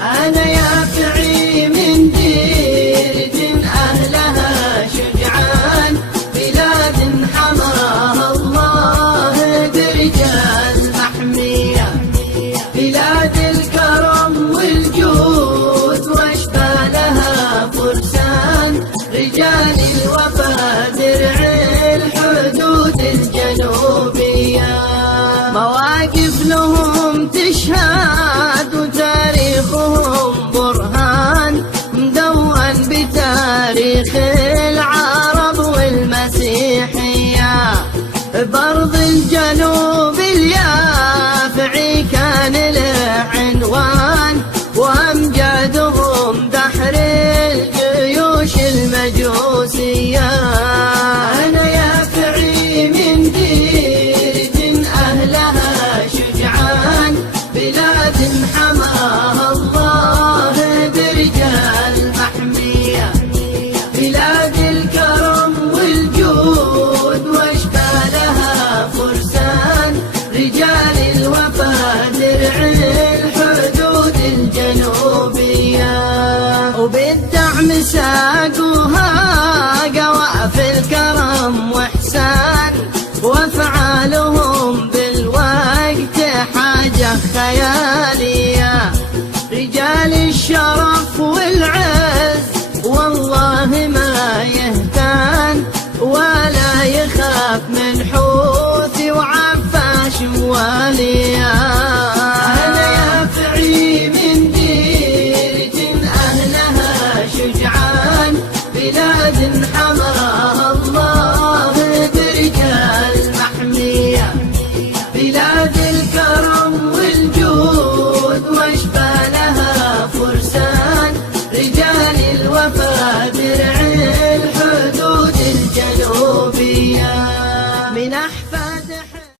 أنا يافعي من ديرة أهلها شجعان، بلاد حماها الله برجال محمية، بلاد الكرم والجود واشبالها فرسان، رجال الوفا درع الحدود الجنوبية، مواقف لهم تشهد وتاريخهم برهان، مدون بتاريخ العرب والمسيحية، بأرض الجنوب اليافعي كان له عنوان، وأمجادهم دحر الجيوش المجوسية. أنا يافعي من ديرة أهلها شجعان، بلاد حماها الله برجال محمية، بلاد الكرم والجود واشبالها فرسان، رجال الوفا درع الحدود الجنوبية، وبالدعم ساقوها قوافل الكرم واحسان، وافعالهم بالوقت حاجة خيالية، رجال الشرف والعز والله ما يهتان، ولا يخاف من حوثي وعفاش موالية. أنا يافعي من ديرة أهلها شجعان، بلاد حماها الله برجال محمية، بلاد الكرم والجود واشبالها فرسان، رجال الوفا درع الحدود الجنوبية، من أحفاد